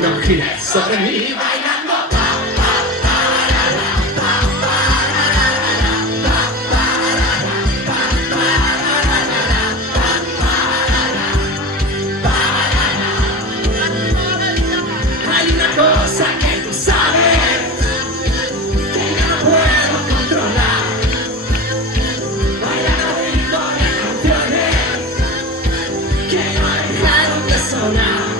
No gires sobre mí bailando. Hay una cosa que tú sabes que yo no puedo controlar. Bailando ritmo de canciones que no dejaron de sonar.